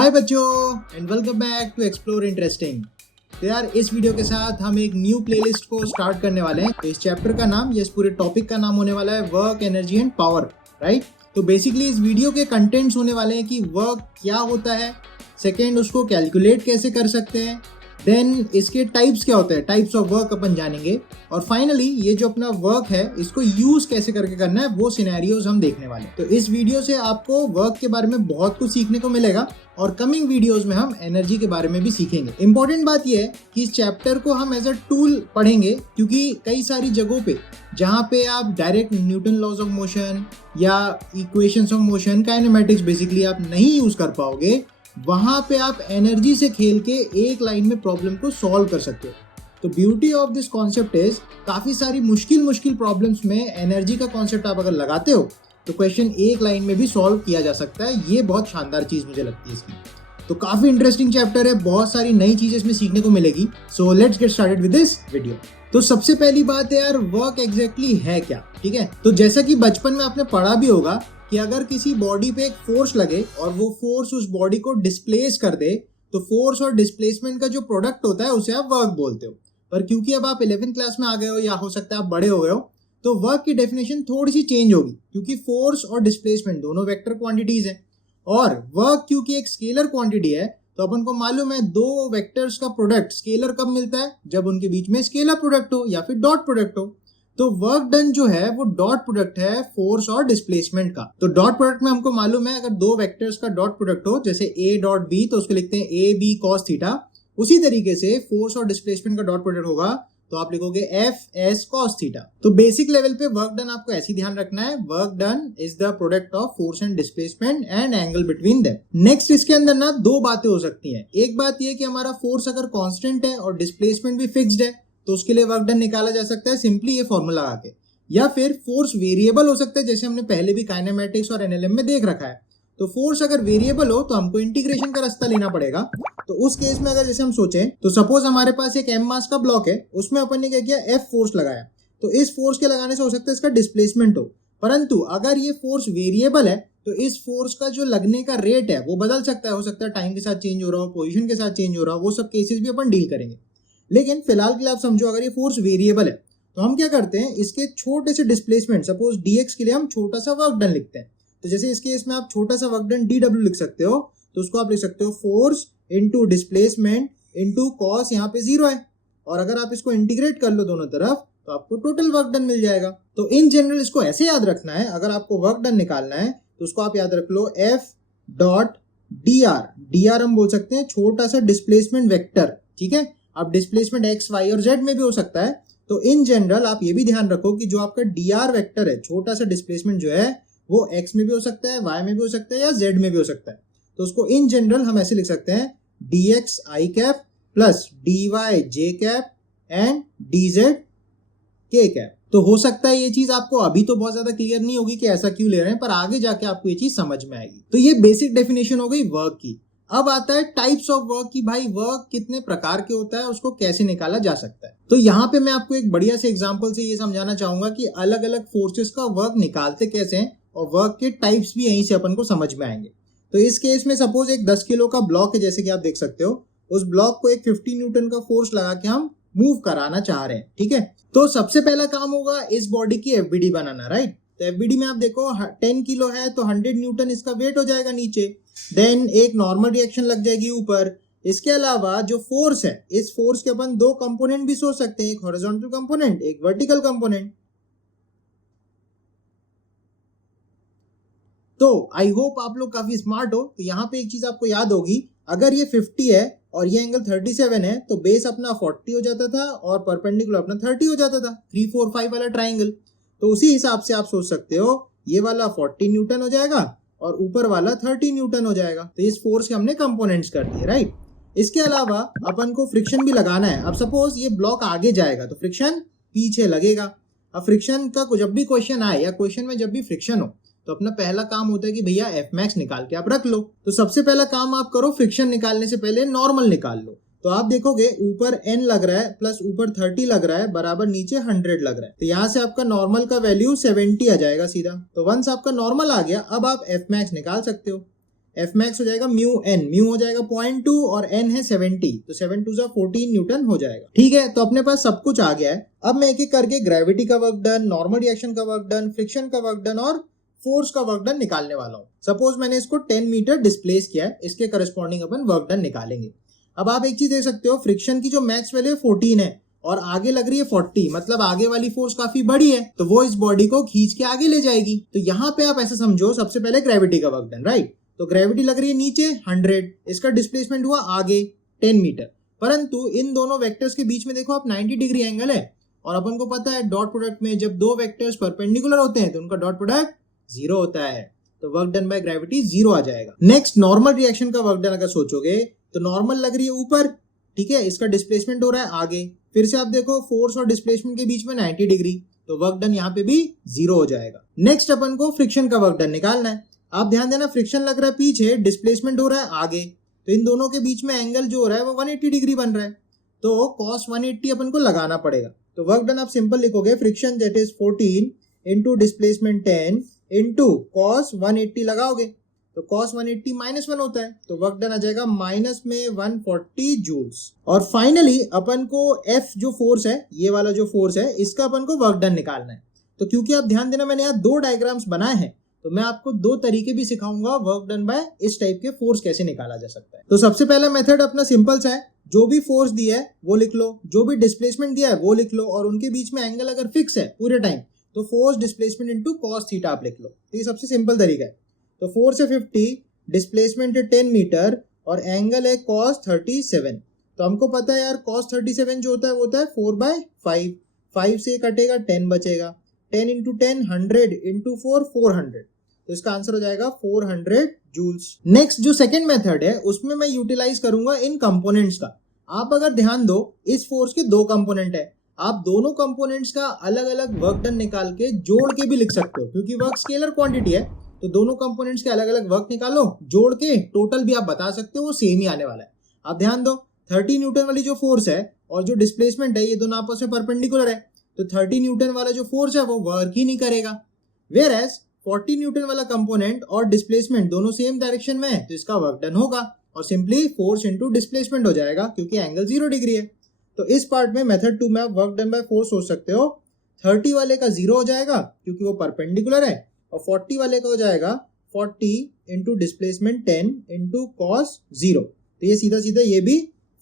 हाय बच्चों and welcome back to explore interesting. तो यार इस वीडियो के साथ हम एक न्यू प्लेलिस्ट को स्टार्ट करने वाले हैं। तो इस चैप्टर का नाम इस पूरे टॉपिक का नाम होने वाला है work, energy and power, right. तो बेसिकली इस वीडियो के कंटेंट्स होने वाले हैं कि वर्क क्या होता है, सेकेंड उसको कैलकुलेट कैसे कर सकते हैं, देन इसके टाइप्स क्या होते हैं, टाइप्स ऑफ वर्क अपन जानेंगे, और फाइनली ये जो अपना वर्क है इसको यूज कैसे करके करना है वो सिनेरियोज हम देखने वाले हैं। तो इस वीडियो से आपको वर्क के बारे में बहुत कुछ सीखने को मिलेगा और कमिंग वीडियोस में हम एनर्जी के बारे में भी सीखेंगे। इंपॉर्टेंट बात यह है कि इस चैप्टर को हम एज अ टूल पढ़ेंगे, क्योंकि कई सारी जगहों पे जहाँ पे आप direct Newton laws of motion या equations of motion, kinematics basically आप नहीं यूज कर पाओगे, वहां पे आप एनर्जी से खेल के एक लाइन में प्रॉब्लम को सॉल्व कर सकते हो। तो beauty of this concept is काफी सारी मुश्किल प्रॉब्लम्स में एनर्जी का कॉन्सेप्ट आप अगर लगाते हो तो क्वेश्चन एक लाइन में भी सॉल्व किया जा सकता है। ये बहुत शानदार चीज मुझे लगती है इसकी। तो काफी इंटरेस्टिंग चैप्टर है, बहुत सारी नई चीजें इसमें सीखने को मिलेगी। So let's get started with this video. तो सबसे पहली बात है यार, वर्क एग्जैक्टली है क्या, ठीक है। तो जैसा कि बचपन में आपने पढ़ा भी होगा कि अगर किसी बॉडी पे एक फोर्स लगे और वो फोर्स उस बॉडी को डिस्प्लेस कर दे, तो फोर्स और डिस्प्लेसमेंट का जो प्रोडक्ट होता है उसे आप वर्क बोलते हो। पर क्योंकि अब आप 11th क्लास में आ गए हो या हो सकता है आप बड़े हो गए हो, तो वर्क की डेफिनेशन थोड़ी सी चेंज होगी, क्योंकि फोर्स और डिस्प्लेसमेंट दोनों वेक्टर क्वांटिटीज हैं और वर्क क्योंकि एक स्केलर क्वांटिटी है, तो अपन को मालूम है दो वेक्टर्स का प्रोडक्ट स्केलर कब मिलता है, जब उनके बीच में स्केलर प्रोडक्ट हो या फिर डॉट प्रोडक्ट हो। तो वर्क डन जो है वो डॉट प्रोडक्ट है फोर्स और डिस्प्लेसमेंट का। तो डॉट प्रोडक्ट में हमको मालूम है अगर दो वेक्टर्स का डॉट प्रोडक्ट हो, जैसे ए डॉट बी, तो उसको लिखते हैं ए बी कॉस थीटा। उसी तरीके से फोर्स और डिस्प्लेसमेंट का डॉट प्रोडक्ट होगा तो आप लिखोगे एफ एस कॉस थीटा। तो बेसिक लेवल पे वर्क डन आपको ऐसे ध्यान रखना है, work done is the product of force and displacement and angle between them. Next इसके अंदर ना दो बातें हो सकती हैं। एक बात ये कि हमारा फोर्स अगर कांस्टेंट है और डिस्प्लेसमेंट भी फिक्स्ड है, तो उसके लिए वर्क डन निकाला जा सकता है सिंपली ये फॉर्मूला लगा के, या फिर फोर्स वेरिएबल हो सकता है, जैसे हमने पहले भी काइनेमेटिक्स और एनएलएम में देख रखा है। तो फोर्स अगर वेरिएबल हो तो हमको इंटीग्रेशन का रास्ता लेना पड़ेगा। तो उस केस में अगर जैसे हम सोचें, तो सपोज हमारे पास एक एम मास का ब्लॉक है, उसमें अपन ने क्या किया, एफ फोर्स लगाया। तो इस फोर्स के लगाने से हो सकता है इसका डिस्प्लेसमेंट हो, परंतु अगर ये फोर्स वेरिएबल है तो इस फोर्स का जो लगने का रेट है वो बदल सकता है, हो सकता है टाइम के साथ चेंज हो रहा हो, पोजिशन के साथ चेंज हो रहा हो, वो सब केसेस भी अपन डील करेंगे। लेकिन फिलहाल के लिए आप समझो अगर ये फोर्स वेरिएबल है तो हम क्या करते हैं, इसके छोटे से डिस्प्लेसमेंट, सपोज dx के लिए हम छोटा सा वर्क डन लिखते हैं। तो जैसे इस केस में आप छोटा सा वर्क डन dw लिख सकते हो, तो उसको आप लिख सकते हो force into displacement into cos, यहाँ पे 0 है, और अगर आप इसको इंटीग्रेट कर लो दोनों तरफ तो आपको टोटल वर्क डन मिल जाएगा। तो इन जनरल इसको ऐसे याद रखना है, अगर आपको वर्क डन निकालना है तो उसको आप याद रख लो एफ डॉट dr हम बोल सकते हैं छोटा सा डिस्प्लेसमेंट वेक्टर, ठीक है। अब डिस्प्लेसमेंट एक्स वाई और जेड में भी हो सकता है। तो इन जनरल आप ये भी ध्यान रखो कि जो आपका dr वेक्टर है, छोटा सा डिस्प्लेसमेंट जो है वो x में भी हो सकता है, y में भी हो सकता है या z में भी हो सकता है। तो उसको इन जनरल हम ऐसे लिख सकते हैं dx i cap plus dy j cap and dz k cap. तो हो सकता है ये चीज आपको अभी तो बहुत ज्यादा क्लियर नहीं होगी कि ऐसा क्यों ले रहे हैं, पर आगे जाके आपको ये चीज समझ में आएगी। तो ये बेसिक डेफिनेशन हो गई वर्क की। अब आता है टाइप्स ऑफ वर्क की, भाई वर्क कितने प्रकार के होता है, उसको कैसे निकाला जा सकता है। तो यहाँ पे मैं आपको एक बढ़िया से एग्जांपल से ये समझाना चाहूंगा कि अलग अलग फोर्सेस का वर्क निकालते कैसे हैं, और वर्क के टाइप्स भी यहीं से अपन को समझ में आएंगे। तो इस केस में सपोज एक 10 किलो का ब्लॉक है, जैसे कि आप देख सकते हो, उस ब्लॉक को एक 50 न्यूटन का फोर्स लगा के हम मूव कराना चाह रहे हैं, ठीक है। तो सबसे पहला काम होगा इस बॉडी की एफबीडी बनाना, राइट। तो एफबीडी में आप देखो 10 किलो है तो 100 न्यूटन इसका वेट हो जाएगा नीचे, देन एक नॉर्मल रिएक्शन लग जाएगी ऊपर। इसके अलावा जो फोर्स है, इस फोर्स के अपन दो कंपोनेंट भी सोच सकते हैं, एक हॉरिजॉन्टल कंपोनेंट, एक वर्टिकल कंपोनेंट। तो आई होप आप लोग काफी स्मार्ट हो। तो यहाँ पे एक चीज आपको याद होगी, अगर ये 50 है और ये एंगल 37 है तो बेस अपना 40 हो जाता था और परपेंडिकुलर अपना 30 हो जाता था, 3 4 5 वाला ट्राइंगल। तो उसी हिसाब से आप सोच सकते हो ये वाला 40 न्यूटन हो जाएगा और ऊपर वाला 30 न्यूटन हो जाएगा। तो इस फोर्स के हमने कंपोनेंट्स कर दिए, राइट। इसके अलावा अपन को फ्रिक्शन भी लगाना है। अब सपोज ये ब्लॉक आगे जाएगा तो फ्रिक्शन पीछे लगेगा। अब फ्रिक्शन का जब भी क्वेश्चन आए या क्वेश्चन में जब भी फ्रिक्शन हो तो अपना पहला काम होता है कि भैया एफ मैक्स निकाल के आप रख लो। तो सबसे पहला काम आप करो, फ्रिक्शन निकालने से पहले नॉर्मल निकाल लो। तो आप देखोगे ऊपर n लग रहा है प्लस ऊपर 30 लग रहा है बराबर नीचे 100 लग रहा है। तो यहाँ से आपका नॉर्मल का वैल्यू 70 आ जाएगा सीधा। तो वंस आपका नॉर्मल आ गया, अब आप एफ मैक्स निकाल सकते हो। एफ मैक्स हो जाएगा म्यू एन, म्यू हो जाएगा 0.2 और एन है 70, तो 7 2 14 न्यूटन हो जाएगा। ठीक है, तो अपने पास सब कुछ आ गया है। अब मैं एक एक करके ग्रेविटी का वर्क डन, नॉर्मल रिएक्शन का वर्क डन, फ्रिक्शन का वर्क डन और फोर्स का वर्क डन निकालने वाला हूँ। सपोज मैंने इसको 10 मीटर डिस्प्लेस किया है, इसके करस्पॉन्डिंग अपन वर्क डन निकालेंगे। अब आप एक चीज देख सकते हो, फ्रिक्शन की जो मैक्स वैल्यू 14 है और आगे लग रही है 40, मतलब आगे वाली फोर्स काफी बड़ी है, तो वो इस बॉडी को खींच के आगे ले जाएगी। तो यहाँ पे आप ऐसा समझो, सबसे पहले ग्रेविटी का वर्क डन, राइट। तो ग्रेविटी लग रही है नीचे 100, इसका डिस्प्लेसमेंट हुआ आगे 10 मीटर, परंतु इन दोनों वेक्टर्स के बीच में देखो आप 90 डिग्री एंगल है, और अपन को पता है डॉट प्रोडक्ट में जब दो वेक्टर्स परपेंडिकुलर होते हैं तो उनका डॉट प्रोडक्ट 0 होता है, तो वर्क डन बाय ग्रेविटी 0 आ जाएगा। नेक्स्ट नॉर्मल रिएक्शन का वर्क डन अगर सोचोगे तो नॉर्मल लग रही है ऊपर, ठीक है, इसका डिस्प्लेसमेंट हो रहा है आगे, फिर से आप देखो फोर्स और डिस्प्लेसमेंट के बीच में 90 डिग्री, तो वर्क डन यहाँ पे भी 0 हो जाएगा। नेक्स्ट अपन को फ्रिक्शन का वर्क डन निकालना है। आप ध्यान देना, फ्रिक्शन लग रहा है पीछे, डिस्प्लेसमेंट हो रहा है आगे, तो इन दोनों के बीच में एंगल जो हो रहा है वो 180 डिग्री बन रहा है, तो कॉस 180 अपन को लगाना पड़ेगा। तो वर्क डन आप सिंपल लिखोगे, friction that is 14 into displacement 10 into cos 180 लगाओगे, तो cos 180 -1 होता है, तो वर्क डन आ जाएगा माइनस में 140 जूल्स। और फाइनली अपन को F जो फोर्स है, ये वाला जो फोर्स है, इसका अपन को वर्क डन निकालना है। तो क्योंकि आप ध्यान देना, मैंने यहाँ 2 डायग्राम्स बनाए हैं, तो मैं आपको 2 तरीके भी सिखाऊंगा वर्क डन बाय इस टाइप के फोर्स कैसे निकाला जा सकता है। तो सबसे पहला मेथड अपना सिंपल सा है, जो भी फोर्स दिया है वो लिख लो, जो भी डिस्प्लेसमेंट दिया है वो लिख लो, और उनके बीच में एंगल अगर फिक्स है पूरे टाइम तो force displacement into cos theta आप लिख लो। तो ये सबसे सिंपल तरीका है। तो फोर्स है 50, डिस्प्लेसमेंट है 10 मीटर और एंगल है cos 37। तो हमको पता है यार cos 37 जो होता है वो होता है 4/5, 5 से कटेगा 10 बचेगा, 10 इंटू 10 100 इंटू 4 400, तो इसका आंसर हो जाएगा 400 जूल्स। नेक्स्ट जो सेकंड मेथड है उसमें मैं यूटिलाइज करूंगा इन कंपोनेंट्स का। आप अगर ध्यान दो, इस फोर्स के 2 कंपोनेंट है, आप दोनों कंपोनेंट्स का अलग अलग वर्क डन निकाल के जोड़ के भी लिख सकते हो, क्योंकि वर्क स्केलर क्वांटिटी है, तो दोनों कंपोनेंट्स के अलग अलग वर्क निकालो, जोड़ के टोटल भी आप बता सकते हो, वो सेम ही आने वाला है। आप ध्यान दो, 30 न्यूटन वाली जो फोर्स है और जो डिस्प्लेसमेंट है, ये दोनों आपस में परपेंडिकुलर है, तो 30 न्यूटन वाला जो फोर्स है वो वर्क ही नहीं करेगा। वेयर एज 40 न्यूटन वाला कंपोनेंट और डिस्प्लेसमेंट दोनों सेम डायरेक्शन में है, तो इसका वर्क डन होगा, और सिंपली फोर्स इंटू डिस्प्लेसमेंट हो जाएगा, क्योंकि एंगल 0 डिग्री है। तो इस पार्ट में मेथड 2 में आप वर्क डन बाय फोर्स सोच सकते हो, 30 वाले का 0 हो जाएगा क्योंकि वो परपेंडिकुलर है, और 40 वाले का हो जाएगा 40 इंटू डिस्प्लेसमेंट 10 इंटू कॉस 0, तो ये सीधा सीधा ये भी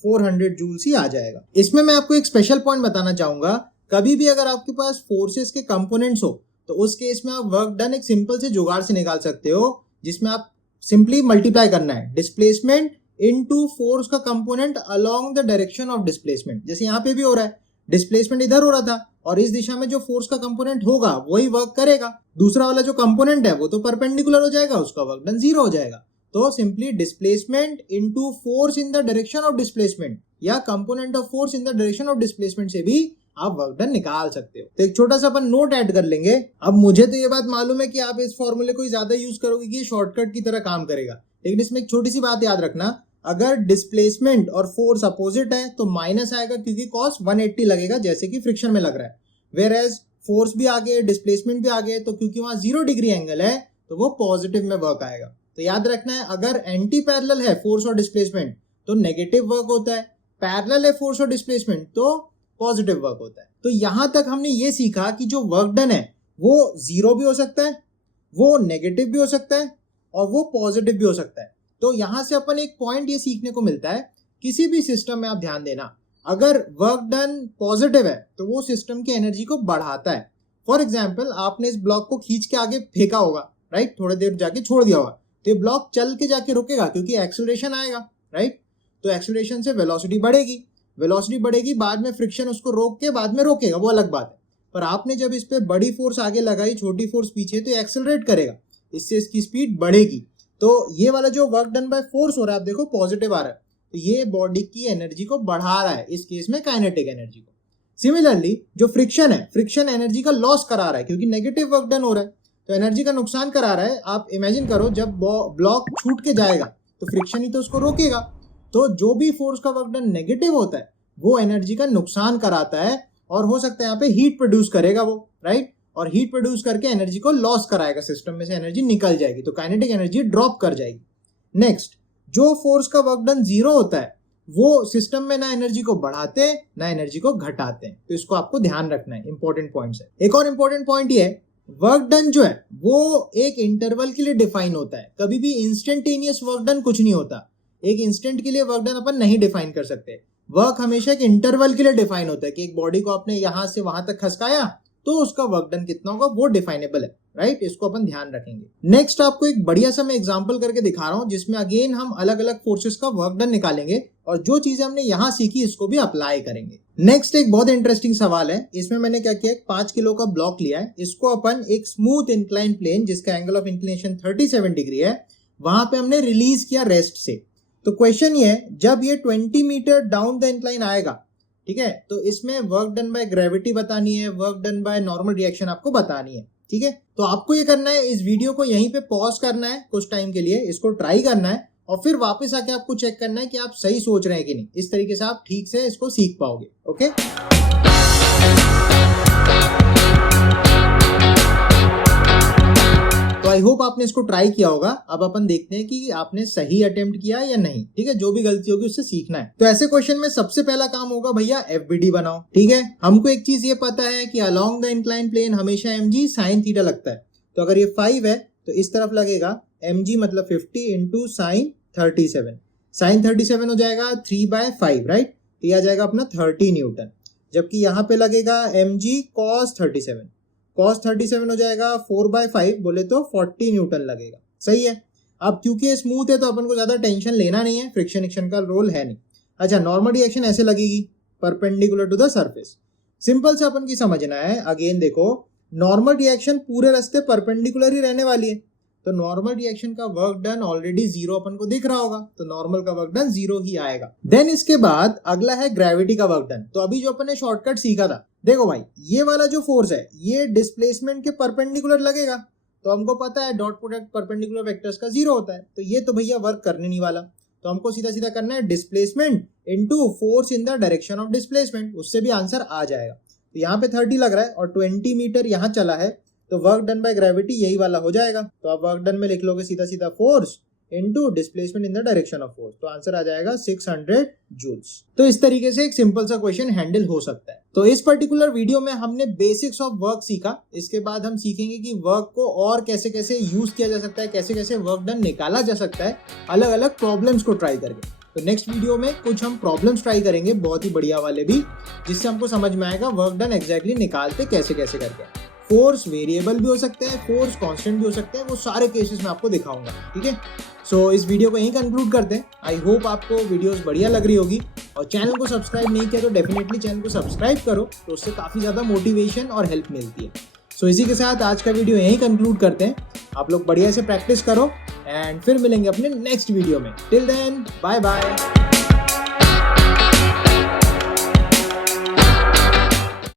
400 जूल्स ही आ जाएगा। इसमें मैं आपको एक स्पेशल पॉइंट बताना चाहूंगा, कभी भी अगर आपके पास फोर्सेस के कंपोनेंट्स हो तो उस केस में आप वर्क डन एक सिंपल से जुगाड़ से निकाल सकते हो, जिसमें आप सिंपली मल्टीप्लाई करना है डिस्प्लेसमेंट इनटू फोर्स का component along the direction of displacement. जैसे यहाँ पे भी हो रहा है, डिस्प्लेसमेंट इधर हो रहा था और इस दिशा में जो फोर्स का कंपोनेंट होगा वही वर्क करेगा, दूसरा वाला जो कंपोनेंट है वो तो परपेंडिकुलर हो जाएगा, उसका वर्क डन 0 हो जाएगा। तो simply displacement into force in the direction of displacement या component of force in the direction of displacement से भी आप वर्क डन निकाल सकते हो। तो एक छोटा सा अपन नोट ऐड कर लेंगे। अब मुझे तो ये बात मालूम है कि आप इस फॉर्मूले को ज्यादा यूज करोगे कि ये शॉर्टकट की तरह काम करेगा, लेकिन इसमें एक छोटी सी बात याद रखना, अगर डिस्प्लेसमेंट और फोर्स अपोजिट है तो माइनस आएगा, क्योंकि कॉस 180 लगेगा जैसे कि फ्रिक्शन में लग रहा है। वेयर एज फोर्स भी आगे डिस्प्लेसमेंट भी आगे, तो क्योंकि वहां 0 डिग्री एंगल है तो वो पॉजिटिव में वर्क आएगा। तो याद रखना है, अगर एंटी पैरेलल है फोर्स और डिस्प्लेसमेंट तो नेगेटिव वर्क होता है, पैरेलल है फोर्स और डिस्प्लेसमेंट तो पॉजिटिव वर्क होता है। तो यहां तक हमने ये सीखा कि जो वर्क डन है वो 0 भी हो सकता है, वो नेगेटिव भी हो सकता है और वो पॉजिटिव भी हो सकता है। तो यहां से अपन एक पॉइंट ये सीखने को मिलता है, किसी भी सिस्टम में आप ध्यान देना, अगर वर्क डन पॉजिटिव है तो वो सिस्टम की एनर्जी को बढ़ाता है। फॉर एग्जाम्पल, आपने इस ब्लॉक को खींच के आगे फेंका होगा, राइट, थोड़ी देर जाके छोड़ दिया होगा, तो ये ब्लॉक चल के जाके रुकेगा क्योंकि एक्सेलरेशन आएगा, राइट। तो एक्सेलरेशन से वेलोसिटी बढ़ेगी, वेलोसिटी बढ़ेगी, बाद में फ्रिक्शन उसको रोक के बाद में रोकेगा, वो अलग बात है। पर आपने जब इस पे बड़ी फोर्स आगे लगाई, छोटी फोर्स पीछे, तो एक्सेलरेट करेगा, इससे इसकी स्पीड बढ़ेगी। तो ये वाला जो वर्क डन बाय फोर्स हो रहा है, आप देखो पॉजिटिव आ रहा है, तो ये बॉडी की एनर्जी को बढ़ा रहा है, इस केस में काइनेटिक एनर्जी को। सिमिलरली जो फ्रिक्शन है, फ्रिक्शन एनर्जी का लॉस करा रहा है, क्योंकि नेगेटिव वर्क डन हो रहा है तो एनर्जी का नुकसान करा रहा है। आप इमेजिन करो, जब ब्लॉक छूट के जाएगा तो फ्रिक्शन ही तो उसको रोकेगा। तो जो भी फोर्स का वर्क डन नेगेटिव होता है वो एनर्जी का नुकसान कराता है, और हो सकता है यहाँ पे हीट प्रोड्यूस करेगा वो, राइट, और हीट प्रोड्यूस करके एनर्जी को लॉस कराएगा, सिस्टम में से एनर्जी निकल जाएगी, तो काइनेटिक एनर्जी ड्रॉप कर जाएगी। नेक्स्ट, जो फोर्स का वर्क डन 0 होता है वो सिस्टम में ना एनर्जी को बढ़ाते हैं ना एनर्जी को घटाते हैं, तो इसको आपको ध्यान रखना है, इंपॉर्टेंट पॉइंट्स है। एक और इंपॉर्टेंट पॉइंट ये है, वर्क डन जो है वो एक इंटरवल के लिए डिफाइन होता है, कभी भी इंस्टेंटेनियस वर्क डन कुछ नहीं होता। एक इंस्टेंट के लिए वर्क डन अपन नहीं डिफाइन कर सकते, वर्क हमेशा एक इंटरवल के लिए डिफाइन होता है कि एक बॉडी को आपने यहां से वहां तक खसकाया तो उसका वर्क डन कितना होगा वो डिफाइनेबल है, राइट। इसको अपन ध्यान रखेंगे। नेक्स्ट आपको एक बढ़िया सा मैं एग्जांपल करके दिखा रहा हूं जिसमें अगेन हम अलग अलग फोर्सेस का वर्क डन निकालेंगे और जो चीजें हमने यहां सीखी इसको भी अप्लाई करेंगे। नेक्स्ट एक बहुत इंटरेस्टिंग सवाल है, इसमें मैंने क्या किया, 5 किलो का ब्लॉक लिया है, इसको अपन एक स्मूथ इंक्लाइन प्लेन जिसका एंगल ऑफ इंक्लिनेशन 37 डिग्री है वहां पे हमने रिलीज किया रेस्ट से। तो क्वेश्चन ये है, जब ये 20 मीटर डाउन द इंक्लाइन आएगा, ठीक है, तो इसमें वर्क डन बाय ग्रेविटी बतानी है, work done by normal reaction आपको बतानी है, ठीक है। तो आपको ये करना है, इस वीडियो को यहीं पे पॉज करना है कुछ टाइम के लिए, इसको ट्राई करना है और फिर वापस आके आपको चेक करना है कि आप सही सोच रहे हैं कि नहीं। इस तरीके से आप ठीक से इसको सीख पाओगे। ओके, तो आई होप आपने इसको ट्राई किया होगा। अब अपन देखते हैं कि आपने सही अटेम्प्ट किया या नहीं, ठीक है। जो भी गलती होगी उससे सीखना है। तो ऐसे क्वेश्चन में सबसे पहला काम होगा भैया एफबीडी बनाओ, ठीक है। हमको एक चीज ये पता है कि अलोंग द इंक्लाइन प्लेन हमेशा mg sin थीटा लगता है, तो अगर ये 5 है तो इस तरफ लगेगा mg मतलब 50 इंटू साइन 37, साइन 37 हो जाएगा 3/5, राइट। तो यह आ जाएगा अपना 30 न्यूटन, जबकि यहाँ पे लगेगा mg cos 37, cos 37 हो जाएगा 4/5, बोले तो 40 न्यूटन लगेगा, सही है। अब क्योंकि ये स्मूथ है तो अपन को ज्यादा टेंशन लेना नहीं है, फ्रिक्शन एक्शन का रोल है नहीं। अच्छा, नॉर्मल रिएक्शन ऐसे लगेगी perpendicular to the surface, simple से अपन की समझना है। अगेन देखो, नॉर्मल रिएक्शन पूरे रास्ते परपेंडिकुलर ही रहने वाली है, तो नॉर्मल रिएक्शन का वर्क डन ऑलरेडी 0 अपन को दिख रहा होगा, तो नॉर्मल का वर्क डन 0 ही आएगा। देन इसके बाद अगला है ग्रेविटी का वर्क डन। तो अभी जो अपन ने शॉर्टकट सीखा था, देखो भाई, ये वाला जो फोर्स है ये डिस्प्लेसमेंट के परपेंडिकुलर लगेगा, तो हमको पता है डॉट प्रोडक्ट परपेंडिकुलर वेक्टर्स का 0 होता है, तो ये तो भैया वर्क करने नहीं वाला। तो हमको सीधा सीधा करना है displacement into force in the direction of displacement, उससे भी आंसर आ जाएगा। तो यहाँ पे 30 लग रहा है और 20 मीटर यहाँ चला है, तो वर्क डन बाय ग्रेविटी यही वाला हो जाएगा। तो आप वर्क डन में लिख लोगे सीधा सीधा force into displacement in the direction of force, तो आंसर आ जाएगा 600 जूल्स। तो इस तरीके से एक सिंपल सा क्वेश्चन हैंडल हो सकता है। तो इस पर्टिकुलर वीडियो में हमने बेसिक्स ऑफ वर्क सीखा, इसके बाद हम सीखेंगे कि वर्क को और कैसे कैसे यूज किया जा सकता है, कैसे कैसे वर्क डन निकाला जा सकता है अलग अलग प्रॉब्लम्स को ट्राई करके। तो नेक्स्ट वीडियो में कुछ हम प्रॉब्लम्स ट्राई करेंगे, बहुत ही बढ़िया वाले भी, जिससे हमको समझ में आएगा वर्क डन एग्जैक्टली निकालते कैसे कैसे करके। फोर्स वेरिएबल भी हो सकते हैं, फोर्स कांस्टेंट भी हो सकते हैं, वो सारे केसेस मैं आपको दिखाऊंगा, ठीक है। सो इस वीडियो को यहीं कंक्लूड करते हैं। आई होप आपको वीडियोस बढ़िया लग रही होगी, और चैनल को सब्सक्राइब नहीं किया तो डेफिनेटली चैनल को सब्सक्राइब करो, तो उससे काफ़ी ज़्यादा मोटिवेशन और हेल्प मिलती है। सो इसी के साथ आज का वीडियो यहीं कंक्लूड करते हैं। आप लोग बढ़िया से प्रैक्टिस करो एंड फिर मिलेंगे अपने नेक्स्ट वीडियो में। Till then, bye bye.